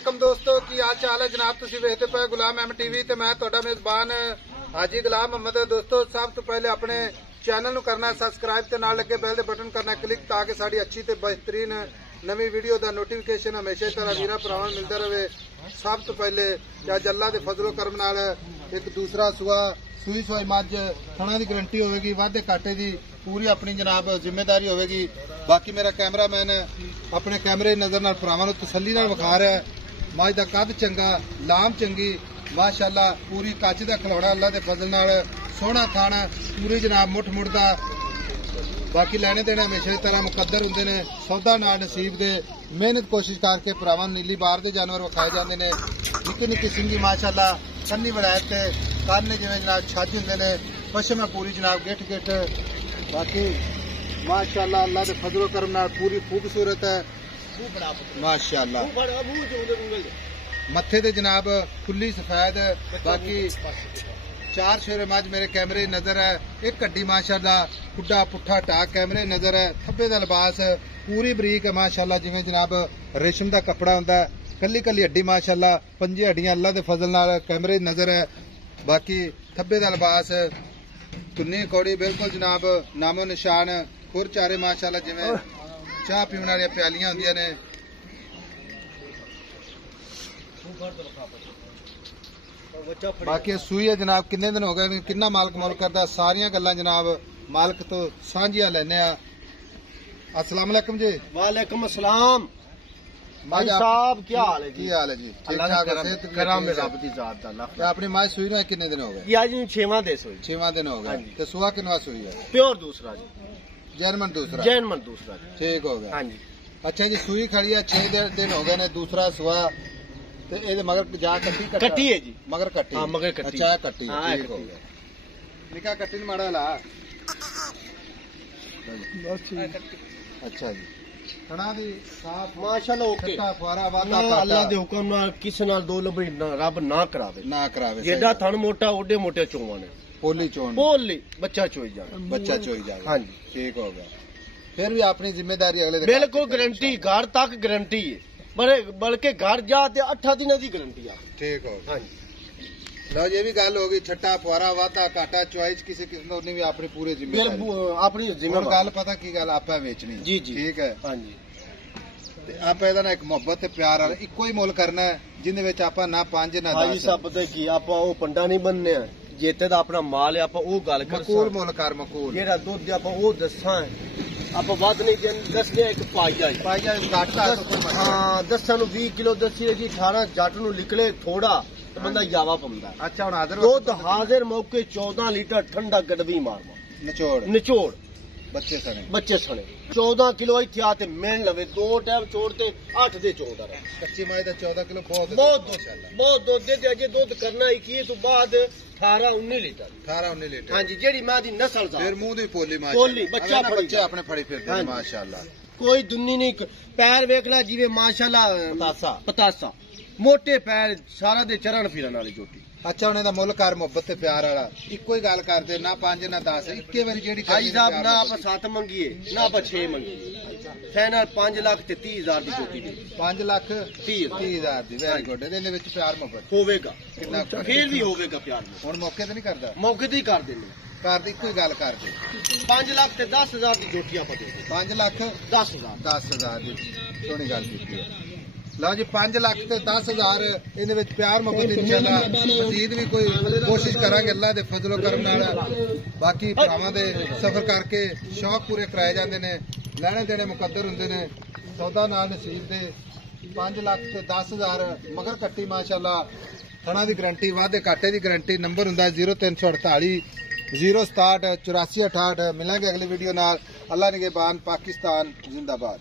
वालेकुम दोस्तों की हाल चाल है जनाब। तुसी वेखदे पे गुलाम अहमद टीवी ते मैं तुहाडा मेजबान हाजी गुलाम अहमद। दोस्तों सब तो पहले अपने चैनल नूं करना सब्सक्राइब ते नाल लगे बेल दे बटन करना क्लिक ताकि साडी अच्छी ते बेहतरीन नवी वीडियो दा नोटिफिकेशन हमेशा तरह वीरा भरावां मिलदा रहे। सब तो पहले अज अल्लाह दे फजलो करम नाल एक दूसरा सुआ सूई सुई मझ थणा दी गारंटी होगी, वाधे घाटे की पूरी अपनी जनाब जिम्मेदारी होगी। बाकी मेरा कैमरामैन अपने कैमरे नजर नाल भरावां नूं तसल्ली नाल विखा रहा है। मझ दा कद चंगा, लाम चंगी, माशाअल्लाह पूरी कच दा खिलौना अल्लाह दे फजल नाल सोहना थाना पूरी जनाब मुठ मुड़दा। बाकी लैने देने हमेशा की तरह मुकद्दर होंदे ने, सौदा नाल नसीब दे मेहनत कोशिश करके भरावां नीली बार दे जानवर विखाए जांदे ने। निक्की निक्की सिंगी माशाअल्लाह कन्नी वलायत ते काने जिवें जनाब छज होंदे ने, पशम है पूरी जनाब गिठ गिठ। बाकी माशाअल्लाह अल्लाह दे फजलो करम नाल पूरी खूबसूरत है माशाअल्लाह। मत्थे ते जनाब खुली सफेद। बाकी चार शेरे मझ मेरे कैमरे नजर है। एक कड्डी माशाअल्लाह खुड्डा पुट्ठा टाक कैमरे नजर है। थब्बे दा लिबास पूरी बरीक है माशाअल्लाह, जिवें जनाब रेशम दा कपड़ा हुंदा है। कली कली हड्डी माशाअल्लाह, पंजे हड्डियां अल्लाह दे फजल नाल कैमरे नजर है। बाकी थब्बे दा लिबास तुन्नी कौड़ी बिल्कुल जनाब नामो निशान। खुर चारे माशाअल्लाह जिवें चाह पीण वाली प्यालियां होंदियां ने। बाकी सूई है जनाब किन्ने दिन हो गए, किन्ना मालक मोल करदा, सारियां गल्लां जनाब मालक तो सांझियां लैने आ। अस्सलाम वालेकुम जी। वालेकुम अस्सलाम भाई साहब, क्या हाल है जी? की हाल है जी? ठीक ठाक है, करम है रब दी जात दा। ते अपनी मां सूई ने किन्ने दिन हो गए? ये आज 6वां दिन सोई। 6वां दिन हो गए। ते सुआ किनवा सूई है? प्योर दूसरा जी, जैनमन दूसरा। जैनमन दूसरा जी। ठीक हो गया। हां जी। अच्छा जी, सूई खड़ी है 6 दिन हो गए ने, दूसरा सुआ ते एदे मगर जा कट्टी है जी, मगर कट्टी। हां मगर कट्टी। अच्छा कट्टी हां ठीक हो गया। निका कट्टी ने माड़ा ला। अच्छा जी, थणा दी साफ माशाअल्लाह ओके। कट्टा फवारा वादा अल्लाह दे हुक्म नाल किसे नाल दो लबड़ी रब ना करावे। ना करावे। जेड़ा थन मोटा ओडे मोटे चोवा ने। पोली चोन पोली बच्चा चोई जाए, बच्चा चोई जाए। हां जी ठीक हो गया। फिर भी अपनी जिम्मेदारी अगले बिल्कुल गारंटी, घर तक गारंटी है, बल्कि घर जा ते 8 दिन की गारंटी आ। ठीक हो। हां जी लो ये भी गल होगी, छट्टा फवारा वादा घाटा चॉइस किसी किस्म की भी अपनी पूरी जिम्मेदारी अपनी जिम्मेदारी। गल पता की गल आपा वेचनी जी जी ठीक है। हां जी आप ਇਹਦਾ ਨਾ ਇੱਕ ਮੁਹੱਬਤ ਤੇ ਪਿਆਰ ਵਾਲਾ ਇੱਕੋ ਹੀ ਮੁੱਲ ਕਰਨਾ ਹੈ, ਜਿੰਦੇ ਵਿੱਚ ਆਪਾਂ ਨਾ 5 ਨਾ 10। ਭਾਈ ਸਾਹਿਬ ਪਤਾ ਕੀ, ਆਪਾਂ ਉਹ ਪੰਡਾ ਨਹੀਂ ਬੰਨਨੇ ਆ, ਜੇਤੇ ਦਾ ਆਪਣਾ ਮਾਲ ਹੈ ਆਪਾਂ ਉਹ ਗੱਲ ਕਰ ਮਕੂਲ ਮੁੱਲ ਕਰ ਮਕੂਲ। ਜਿਹੜਾ ਦੁੱਧ ਆਪਾਂ ਉਹ ਦੱਸਾਂ, ਆਪਾਂ ਵੱਧ ਨਹੀਂ ਦੱਸਦੇ ਇੱਕ ਪਾਈਆ ਘੱਟ। ਹਾਂ ਦੱਸਾਂ ਨੂੰ 20 ਕਿਲੋ ਦੱਸੀਏ ਜੀ, 18 ਜੱਟ ਨੂੰ ਨਿਕਲੇ ਥੋੜਾ ਤੇ ਬੰਦਾ ਜਾਵਾ ਪਾਉਂਦਾ। ਅੱਛਾ ਹੁਣ ਹਾਜ਼ਰ ਦੁੱਧ ਹਾਜ਼ਰ ਮੌਕੇ 14 ਲੀਟਰ ਠੰਡਾ ਗੜਵੀ ਮਾਰਵਾ ਨਿਚੋੜ ਬੱਚੇ ਸਣੇ 14 ਕਿਲੋ ਇੱਥੇ ਆ ਤੇ ਮਿਣ ਲਵੇ, 2 ਟਾਈਮ ਛੋੜ ਤੇ 8 ਦੇ 14 ਰਹਿ। ਕੱਚੀ ਮਾਈ ਦਾ 14 ਕਿਲੋ ਬਹੁਤ ਦੁੱਧ ਦੇ ਅਜੇ ਦੁੱਧ ਕਰਨਾ ਹੀ ਕੀ ਤੋਂ ਬਾਅਦ 18-19 ਲੀਟਰ। ਹਾਂਜੀ, ਜਿਹੜੀ ਮਾਂ ਦੀ ਨਸਲ ਦਾ ਫਿਰ ਮੂੰਹ ਦੀ ਪੋਲੀ ਪੋਲੀ ਬੱਚਾ ਬੱਚੇ ਆਪਣੇ ਫੜੀ ਫਿਰਦੇ ਨੇ ਮਾਸ਼ਾਅੱਲਾ। ਕੋਈ ਦੁੰਨੀ ਨਹੀਂ, ਪੈਰ ਵੇਖ ਲੈ ਜਿਵੇਂ ਮਾਸ਼ਾਅੱਲਾ ਪਤਾਸਾ ਮੋਟੇ ਪੈਰ, ਸਾਰਾ ਦੇ ਚਰਨ ਫਿਰਨ ਵਾਲੀ ਜੋਟੀ। ਅੱਛਾ ਹੁਣ ਇਹਦਾ ਮੁੱਲ ਕਰ ਮੁਹੱਬਤ ਤੇ ਪਿਆਰ ਵਾਲਾ ਇੱਕੋ ਹੀ ਗੱਲ ਕਰਦੇ, ਨਾ 5 ਨਾ 10, ਇੱਕੇ ਵਾਰੀ ਜਿਹੜੀ ਭਾਈ ਸਾਹਿਬ ਨਾ ਆਪਾਂ 7 ਮੰਗੀਏ ਨਾ ਆਪਾਂ 6 ਮੰਗੀਏ, ਫਾਈਨਲ 5 ਲੱਖ ਤੇ 30,000 ਦੀ ਜੋਟੀ ਦੇ। 5 ਲੱਖ 30,000 ਦੀ। Very good. ਇਹਦੇ ਵਿੱਚ ਪਿਆਰ ਮੁਹੱਬਤ ਹੋਵੇਗਾ, ਕਿੰਨਾ ਫੇਰ ਵੀ ਹੋਵੇਗਾ ਪਿਆਰ। ਹੁਣ ਮੌਕੇ ਤੇ ਨਹੀਂ ਕਰਦਾ, ਮੌਕੇ ਤੇ ਹੀ ਕਰ ਦਿੰਦੇ। ਕਰਦੀ ਇੱਕੋ ਹੀ ਗੱਲ ਕਰਦੇ। 5 ਲੱਖ ਤੇ 10,000 ਦੀ ਜੋਟੀ ਆਪਾਂ ਦੇ ਦੇ। 5 ਲੱਖ 10,000 ਦੀ ਸੋਹਣੀ ਗੱਲ ਕੀਤੀ ਹੈ। ਲਓ ਜੀ 5 ਲੱਖ ਤੇ 10,000 ਇਹਦੇ ਵਿੱਚ ਪਿਆਰ ਮੁਹੱਬਤ ਇਨਸ਼ਾਅੱਲਾ ਮਜ਼ੀਦ ਵੀ ਕੋਈ ਕੋਸ਼ਿਸ਼ ਕਰਾਂਗੇ ਅੱਲਾਹ ਦੇ ਫਜ਼ਲੋ ਕਰਮ ਨਾਲ। ਬਾਕੀ ਭਰਾਵਾਂ ਦੇ ਸਫ਼ਰ ਕਰਕੇ ਸ਼ੌਕ ਪੂਰੇ ਕਰਾਏ ਜਾਂਦੇ ਨੇ, ਲੈਣੇ ਦੇਣੇ ਮੁਕੱਦਰ ਹੁੰਦੇ ਨੇ, ਸੌਦਾ ਨਾਲ ਨਸੀਬ ਦੇ। 5 ਲੱਖ ਤੇ 10,000 ਮਗਰ ਕੱਟੀ ਮਾਸ਼ਾਅੱਲਾ, ਥਣਾ ਦੀ ਗਰੰਟੀ, ਵਾਧੇ ਘਾਟੇ ਦੀ ਗਰੰਟੀ। ਨੰਬਰ ਹੁੰਦਾ 0348 067 8468। ਮਿਲਾਂਗੇ ਅਗਲੀ ਵੀਡੀਓ ਨਾਲ। ਅੱਲਾਹ ਨਿਗਹਿਬਾਨ। ਪਾਕਿਸਤਾਨ ਜ਼ਿੰਦਾਬਾਦ।